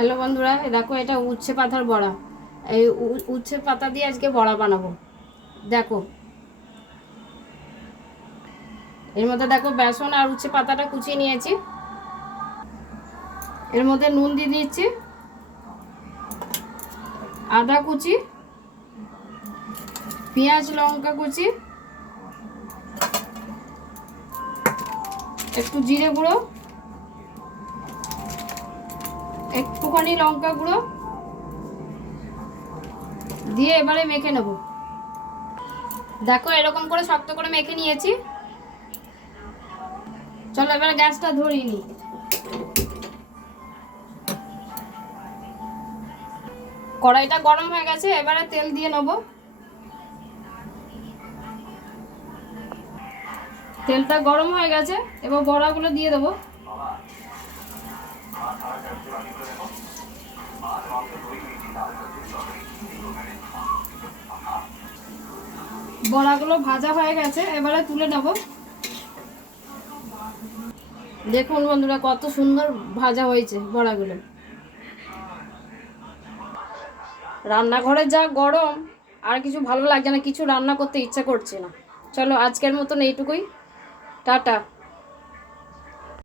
Hello বন্ধুরা, দেখো এটা উচ্ছে পাতার বড়া। এই উচ্ছে পাতা দিয়ে আজকে বড়া বানাবো। দেখো এর মধ্যে দেখো বেসন আর উচ্ছে পাতাটা কুচিয়ে নিয়েছি। এর মধ্যে নুন দিয়ে দিচ্ছি, আদা কুচি, পেঁয়াজ লঙ্কা কুচি, একটু জিরে গুঁড়ো, একটুখানি লঙ্কা গুঁড়ো দিয়ে এবারে মেখে নেব। দেখো এরকম করে শক্ত করে মেখে নিয়েছি। চলো এবারে গ্যাসটা ধরিয়ে নিই। কড়াইটা গরম হয়ে গেছে, এবারে তেল দিয়ে নেব। তেলটা গরম হয়ে গেছে, এবার বড়াগুলো দিয়ে দেবো। বড়াগুলো ভাজা হয়ে গেছে, এবারে তুলে নেব। দেখুন বন্ধুরা কত সুন্দর ভাজা হয়েছে বড়াগুলো। রান্নাঘরে যা গরম, আর কিছু ভালো লাগছে না, কিছু রান্না করতে ইচ্ছা করছে না। চলো আজকের মতন এইটুকুই, টাটা।